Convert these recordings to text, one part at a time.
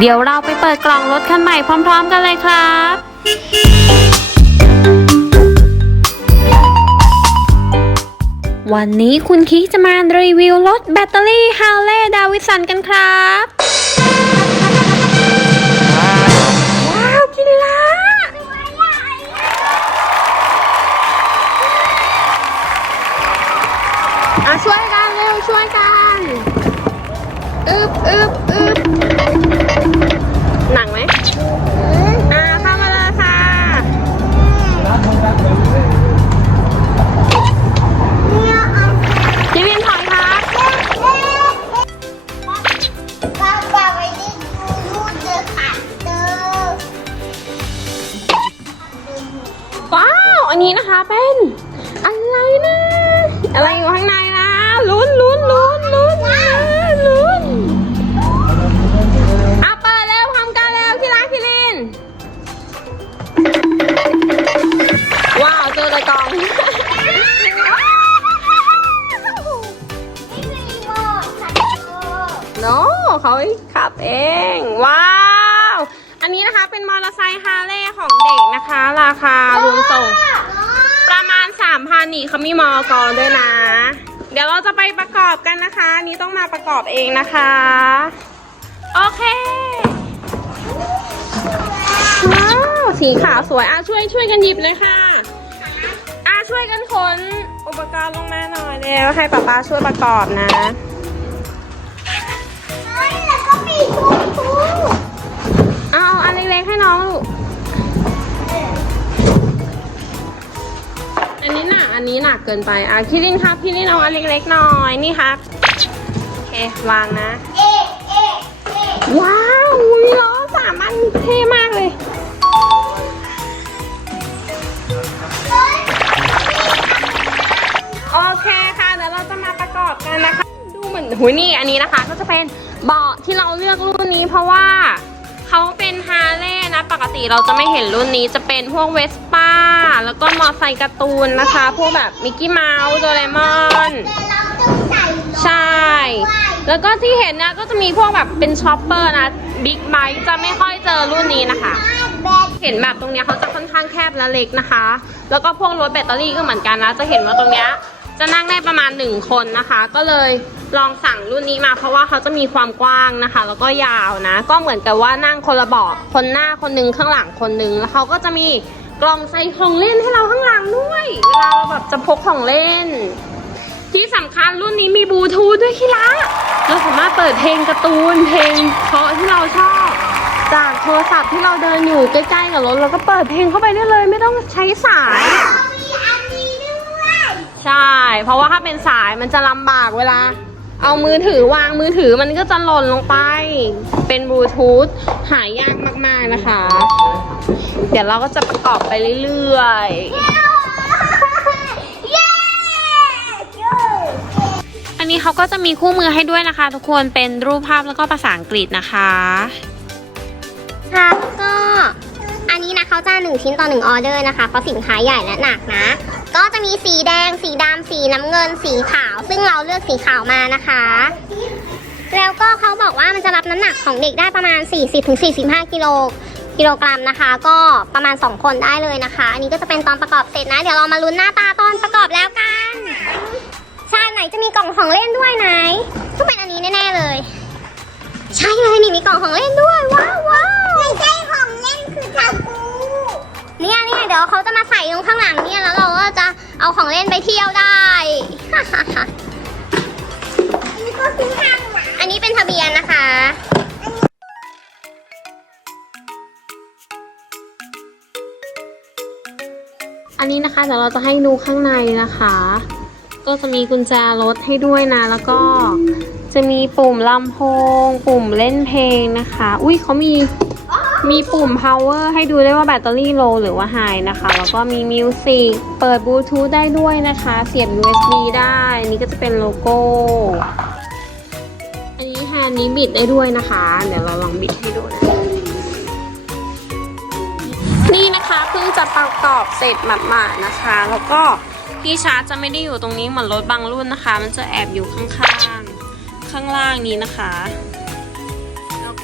เดี๋ยวเราไปเปิดกล่องรถคันใหม่พร้อม ๆ กันเลยครับ วันนี้คุณคิกจะมารีวิวรถแบตเตอรี่ฮาร์เลย์ดาวิสันกันครับว้าวกินละอะช่วยกันเร็วช่วยกัน อึบอึบ นนี้นะคะเป็นอะไรนะ อะไรอยู่ข้างในนะลุ้นลุ้นลุ้นลุ้นลุ้นอะเปิดแล้วทำการแล้วที่รักคิรินว้าวเจอแต่กล่องโน้เขาขับเอง ว้าว อันนี้นะคะเป็นมอเตอร์ไซค์ฮาร์เลย์ของเด็กนะคะ ราคารวมส่ง มานีเขามีมอกรด้วยนะ เดี๋ยวเราจะไปประกอบกันนะคะ นี้ต้องมาประกอบเองนะคะ โอเคว้าวสีขาวสวยอะช่วยช่วยกันหยิบเลยค่ะอะช่วยกันขนอุปกรณ์ลงมาหน่อยเร็วให้ป๊าป๊าช่วยประกอบนะเอาเอาอันเล็กๆให้น้องลูก อันนี้หนักเกินไป อะพี่ลินครับพี่ลินเอาอันเล็กๆหน่อยนี่ครับโอเควางนะ ว้าวมีล้อสามอันเท่มากเลยโอเคค่ะเดี๋ยวเราจะมาประกอบกันนะคะ ดูเหมือนหุยนี่อันนี้นะคะ ก็จะเป็นเบาะที่เราเลือกรุ่นนี้เพราะว่าเขาเป็นฮาร์เลย์นะ ปกติเราจะไม่เห็นรุ่นนี้จะ เป็นพวกเวสป้า แล้วก็มอไซค์การ์ตูนนะคะ พวกแบบมิกกี้เมาส์โดเรมอนใช่ แล้วก็ที่เห็นนะก็จะมีพวกแบบเป็นช็อปเปอร์นะบิ๊กไบค์จะไม่ค่อยเจอรุ่นนี้นะคะ เห็นแบบตรงเนี้ยเขาจะค่อนข้างแคบและเล็กนะคะ แล้วก็พวกรถแบตเตอรี่ก็เหมือนกันนะ จะเห็นว่าตรงเนี้ย จะนั่งได้ประมาณหนึ่งคนนะคะ ก็เลยลองสั่งรุ่นนี้มาเพราะว่าเขาจะมีความกว้างนะคะ แล้วก็ยาวนะ ก็เหมือนกับว่านั่งคนละเบาะคนหน้าคนหนึงข้างหลังคนหนึงแล้วเขาก็จะมีกล่องใส่ของเล่นให้เราข้างหลังด้วยเวลาเราแบบจะพกของเล่น ที่สำคัญรุ่นนี้มีบลูทูธด้วยคีระเราสามารถเปิดเพลงการ์ตูนเพลงเพราะที่เราชอบ จากโทรศัพท์ที่เราเดินอยู่ใกล้ๆกับรถเราก็เปิดเพลงเข้าไปได้เลย ไม่ต้องใช้สาย ใช่ เพราะว่าถ้าเป็นสายมันจะลำบากเวลา เอามือถือวางมือถือมันก็จะหล่นลงไป เป็นบลูทูธหายากมากๆนะคะ เดี๋ยวเราก็จะประกอบไปเรื่อยๆ อันนี้เขาก็จะมีคู่มือให้ด้วยนะคะ ทุกคนเป็นรูปภาพแล้วก็ภาษาอังกฤษนะคะค่ะก็ อันนี้นะเขาจะหนึ่งชิ้นต่อหนึ่งออเดอร์นะคะเพราะสินค้าใหญ่และหนักนะ ก็จะมีสีแดง สีดำสีน้ำเงิน สีขาว ซึ่งเราเลือกสีขาวมานะคะ แล้วก็เขาบอกว่ามันจะรับน้ำหนักของเด็กได้ประมาณ 40-45กิโลกิโลกรัมนะคะ ก็ประมาณ 2 คนได้เลยนะคะ อันนี้ก็จะเป็นตอนประกอบเสร็จนะ เดี๋ยวเรามาลุ้นหน้าตาตอนประกอบแล้วกันชาไหนจะมีกล่องของเล่นด้วยไหนต้องเป็นอันนี้แน่ๆเลย ใช่เลยนี่มีกล่องของเล่นด้วยว้าวว้าว ดี๋ยวเขาจะมาใส่ตรงข้างหลังเนี่ยแล้วเราก็จะเอาของเล่นไปเที่ยวได้อันนี้ก็คือข้างหลังอันนี้เป็นทะเบียนนะคะอันนี้นะคะเดี๋ยวเราจะให้ดูข้างในนะคะ ก็จะมีกุญแจรถให้ด้วยนะ แล้วก็จะมีปุ่มลำโพง ปุ่มเล่นเพลงนะคะ อุ้ยเขามี มีปุ่ม power ให้ดูได้ว่าแบตเตอรี่ low หรือว่า high นะคะ แล้วก็มี music เปิด bluetooth ได้ด้วยนะคะ เสียบ USB ได้นนี้ก็จะเป็นโลโก้ อันนี้ฮนด์นี้บิดได้ด้วยนะคะ เดี๋ยวเราลองบิดให้ดูนะนี่นะคะเพิ่งจะประกอบเสร็จหมาดๆนะคะ แล้วก็ที่ชาร์จจะไม่ได้อยู่ตรงนี้เหมือนรถบางรุ่นนะคะ มันจะแอบอยู่ข้างๆ ข้างล่างนี้นะคะ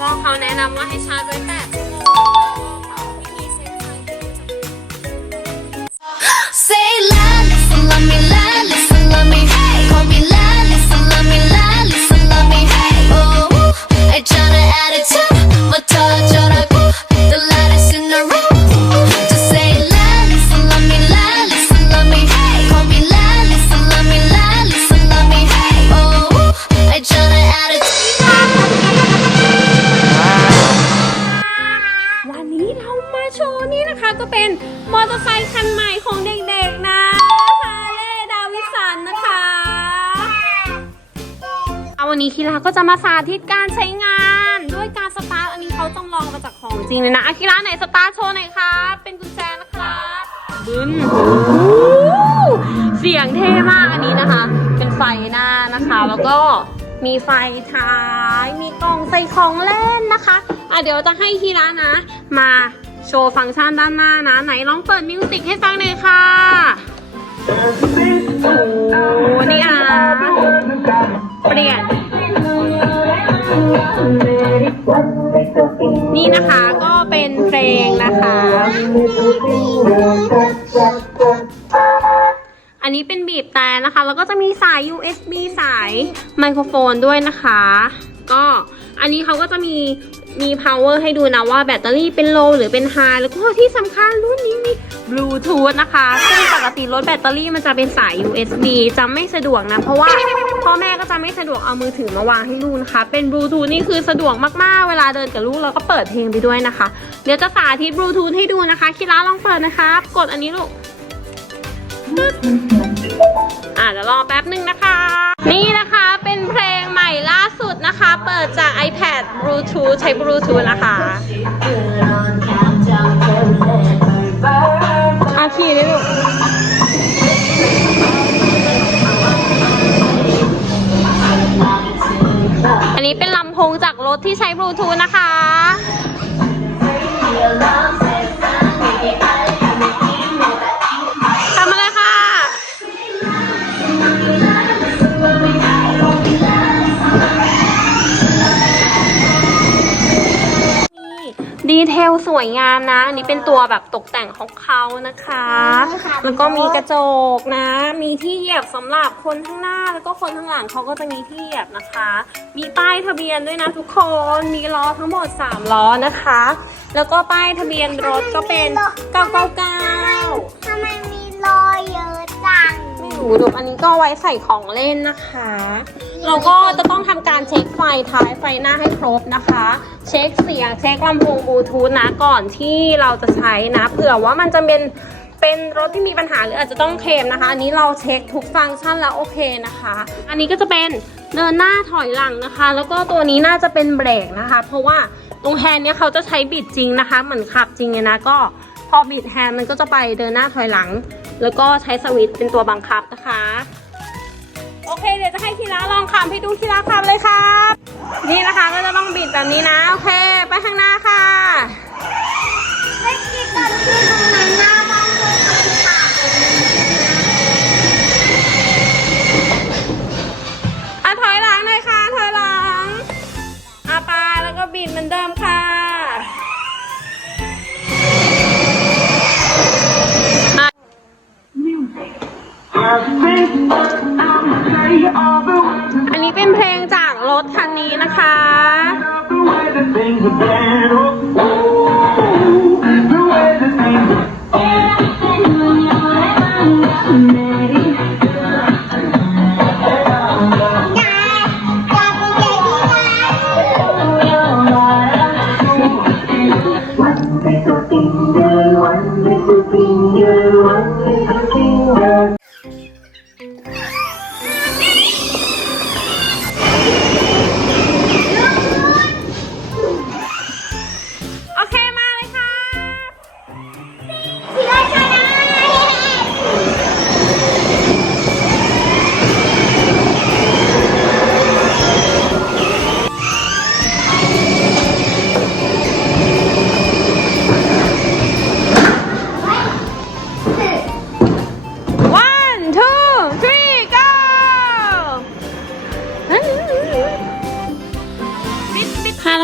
ก็เขาแนะนำว่าให้ชาร์จไว้8ชั่วโมงแล้วิธีเซ็ตไฟที่จะ Say love มอเตอร์ไซค์คันใหม่ของเด็กๆนะฮาเลย์ดาวิสันนะคะเอาวันนี้คิราก็จะมาสาธิตการใช้งาน ด้วยการสตาร์ทอันนี้เขาต้องลองมาจากของจริงเลยนะอาคิระไหนสตาร์ทโชว์หน่อยครับเป็นกุญแจนะครับบึ้นโอ้โหเสียงเท่มากอันนี้นะคะ เป็นไฟหน้านะคะ แล้วก็มีไฟท้าย มีกล่องใส่ของเล่นนะคะ อะเดี๋ยวจะให้ทีละนะ มา โชว์ฟังก์ชันด้านหน้านะ ไหนลองเปิดมิวสิกให้ฟังหน่อยค่ะ โอ้โหนี่อะ เปลี่ยน นี่นะคะก็เป็นเพลงนะคะ อันนี้เป็นบีบแต่นะคะ แล้วก็จะมีสาย USB สายไมโครโฟนด้วยนะคะ ก็อันนี้เขาก็จะมี มี power ให้ดูนะว่าแบตเตอรี่เป็น low หรือเป็น high แล้วก็ที่สำคัญรุ่นนี้มี Bluetooth นะคะซึ่งปกติรถแบตเตอรี่มันจะเป็นสาย USB จะไม่สะดวกนะ เพราะว่าพ่อแม่ก็จะไม่สะดวกเอามือถือมาวางให้ลูกนะคะ เป็น Bluetooth นี่คือสะดวกมากๆ เวลาเดินกับลูกเราก็เปิดเพลงไปด้วยนะคะ เดี๋ยวจะสาธิต Bluetooth ให้ดูนะคะ คิราลองเปิดนะคะ กดอันนี้ลูกอะเดี๋ยวรอแป๊บหนึ่งนะคะ นี่นะคะเป็นเพลง นะคะ เปิดจาก iPad Bluetooth ใช้ Bluetooth นะคะอาคีนี่ลูกอันนี้เป็นลำโพงจากรถที่ใช้ Bluetooth นะคะ ดีเทลสวยงามนะ อันนี้เป็นตัวแบบตกแต่งของเขานะคะ แล้วก็มีกระจกนะ มีที่เหยียบสำหรับคนข้างหน้าแล้วก็คนข้างหลังเขาก็จะมีที่เหยียบนะคะ มีป้ายทะเบียนด้วยนะทุกคน มีล้อทั้งหมด 3 ล้อนะคะ แล้วก็ป้ายทะเบียนรถก็เป็น 999ทำไมมีรอยเยอะจัง ไม่รู้ดูอันนี้ก็ไว้ใส่ของเล่นนะคะเราก็จะต้องทำการเช็คไฟ ท้ายไฟหน้าให้ครบนะคะ เช็คเสียงเช็คลำโพงบลูทูธนะก่อนที่เราจะใช้นะเผื่อว่ามันจะเป็นเป็นรถที่มีปัญหาหรืออาจจะต้องเคลมนะคะ อันนี้เราเช็คทุกฟังก์ชันแล้วโอเคนะคะ อันนี้ก็จะเป็นเดินหน้าถอยหลังนะคะ แล้วก็ตัวนี้น่าจะเป็นเบรกนะคะ เพราะว่าตรงแฮนด์เนี่ยเขาจะใช้บิดจริงนะคะ เหมือนขับจริงเลยนะก็พอบิดแฮนด์มันก็จะไปเดินหน้าถอยหลัง แล้วก็ใช้สวิตช์เป็นตัวบังคับนะคะ โอเคเดี๋ยวจะให้คีราลองขับให้ดูคีราขับเลยครับ นี่นะคะก็จะต้องบิดแบบนี้นะ โอเค ไปข้างหน้าค่ะไม่คิดตอนที่ตรงนั้นหน้าบ้านเคยทำขาดเลยอะถอยหลังหน่อยค่ะ ถอยหลังอะไปแล้วก็บิดเหมือนเดิมค่ะอะอันนี้เป็นเพลงจาก รถคันนี้นะคะ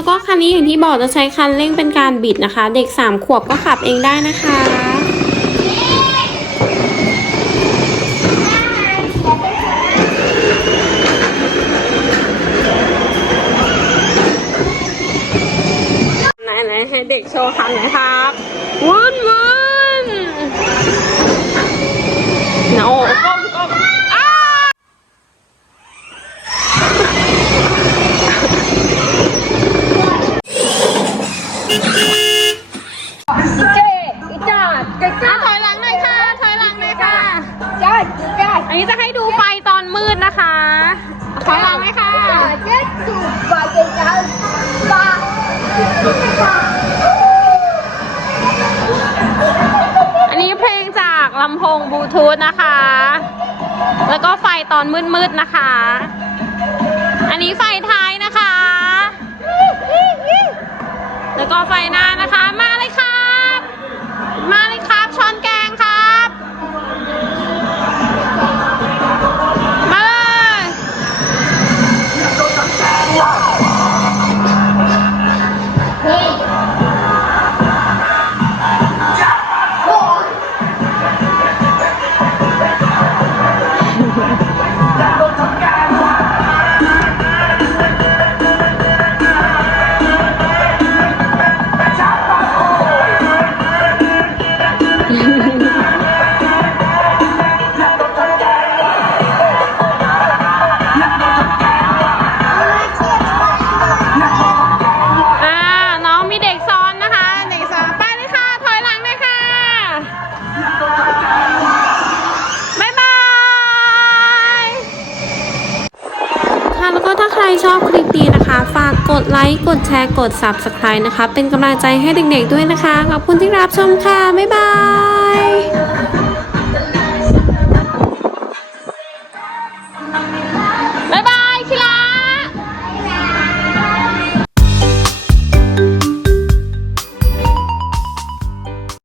แล้วก็คันนี้อย่างที่บอกจะใช้คันเร่งเป็นการบิดนะคะ เด็ก 3 ขวบก็ขับเองได้นะคะไหนๆให้เด็กโชว์คันหน่อยครับว้า งบลูทูธนะคะ แล้วก็ไฟตอนมืดๆนะคะ อันนี้ไฟท้ายนะคะ แล้วก็ไฟหน้านะคะมา ชอบคลิปนี้นะคะ ฝากกดไลค์ กดแชร์ กด Subscribe นะคะ เป็นกำลังใจให้เด็กๆด้วยนะคะ ขอบคุณที่รับชมค่ะ บ๊ายบาย